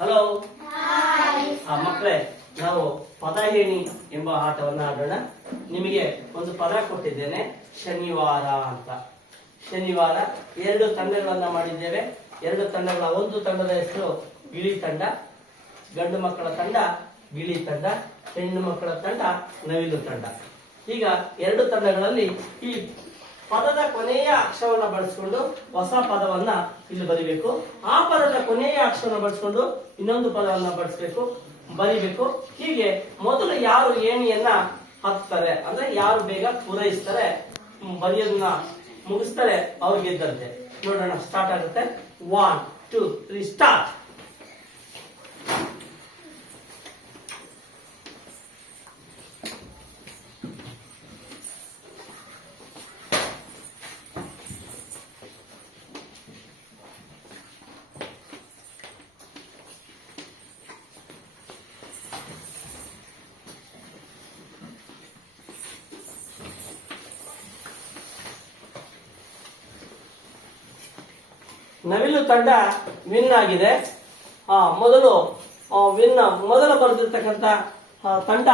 Hello. ಆ ಮಕ್ಕಳೇ ನಾವು ಪದ ಹೇಳಿ ಎಂಬ ಆಟವನ್ನ ಆಡೋಣ. ನಿಮಗೆ ಒಂದು ಪದ ಕೊಟ್ಟಿದ್ದೇನೆ ಶನಿವಾರ ಅಂತ. ಶನಿವಾರ ಎರಡು ತಂಡಗಳನ್ನ ಮಾಡಿದ್ದೇವೆ. ಎರಡು ತಂಡಗಳ ಒಂದು ತಂಡದ ಹೆಸರು ಬಿಳಿ ತಂಡ ಗಂಡು ಮಕ್ಕಳ ತಂಡ ಬಿಳಿ ತಂಡ ಹೆಣ್ಣು ಮಕ್ಕಳ ತಂಡ ನವಿಲು ತಂಡ. ಈಗ ಎರಡು ತಂಡಗಳಲ್ಲಿ ಈ ಪದದ ಕೊನೆಯ ಅಕ್ಷರವನ್ನ ಬಳಸಿಕೊಂಡು ಹೊಸ ಪದವನ್ನ ಇಲ್ಲಿ ಬರಿಬೇಕು. ಆ ಪದದ ಕೊನೆಯ ಅಕ್ಷರವನ್ನ ಬಳಸಿಕೊಂಡು ಇನ್ನೊಂದು ಪದವನ್ನ ಬಳಸಬೇಕು, ಬರಿಬೇಕು. ಹೀಗೆ ಮೊದಲು ಯಾರು ಏಣಿಯನ್ನ ಹತ್ತಾರೆ? ಅಂದ್ರೆ ಯಾರು ಬೇಗ ಪೂರೈಸ್ತಾರೆ? ಬರಿಯೋದನ್ನ ಬರೆಯೋದನ್ನ ಮುಗಿಸ್ತಾರೆ ಅವ್ರಿಗೆ ಇದ್ದಂತೆ ನೋಡೋಣ ಸ್ಟಾರ್ಟ್ ಆಗುತ್ತೆ. ಒನ್ ಟೂ ತ್ರೀ ಸ್ಟಾರ್ಟ್ ನವಿಲು ತಂಡ ವಿನ್ ಆಗಿದೆ. ಮೊದಲು ವಿನ್ ಮೊದಲು ಬರೆದಿರ್ತಕ್ಕಂಥ ತಂಡ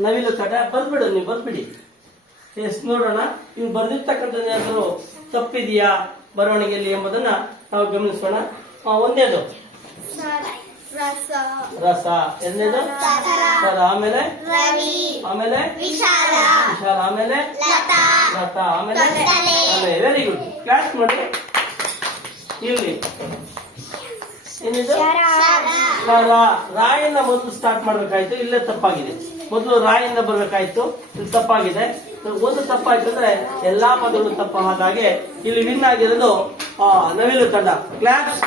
ನವಿಲು ತಂಡ. ಬರ್ಬಿಡು ನೀವು ಬರ್ಬಿಡಿ ಎಸ್ ನೋಡೋಣ. ನೀವು ಬರೆದಿರ್ತಕ್ಕಂಥ ಏನಾದರೂ ತಪ್ಪಿದೆಯಾ ಬರವಣಿಗೆಯಲ್ಲಿ ಎಂಬುದನ್ನ ನಾವು ಗಮನಿಸೋಣ. ಒಂದೇದು. ರಸ. ಎರಡನೇದು? ಸರ ಆಮೇಲೆ? ಆಮೇಲೆ? ವಿಶಾಲ. ಆಮೇಲೆ? ಲತಾ. ಆಮೇಲೆ? ವೆರಿ ಗುಡ್ ಕ್ಲಾಸ್ ಮಾಡಿ. ಇಲ್ಲಿ ಏನಿದೆ? ರಾಯಿಂದ ಮೊದಲು ಸ್ಟಾರ್ಟ್ ಮಾಡ್ಬೇಕಾಯ್ತು ಇಲ್ಲೇ ತಪ್ಪಾಗಿದೆ. ಮೊದಲು ರಾಯಿಂದ ಬರ್ಬೇಕಾಯ್ತು ಇಲ್ಲಿ ತಪ್ಪಾಗಿದೆ. ಒಂದು ತಪ್ಪಾಯ್ತು ಅಂದ್ರೆ ಎಲ್ಲಾ ಪದಗಳು ತಪ್ಪ ಹಾಗೆ ಇಲ್ಲಿ ವಿನ್ ಆಗಿರೋದು ನವಿಲು ತಂಡ. Class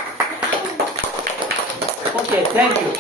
okay thank you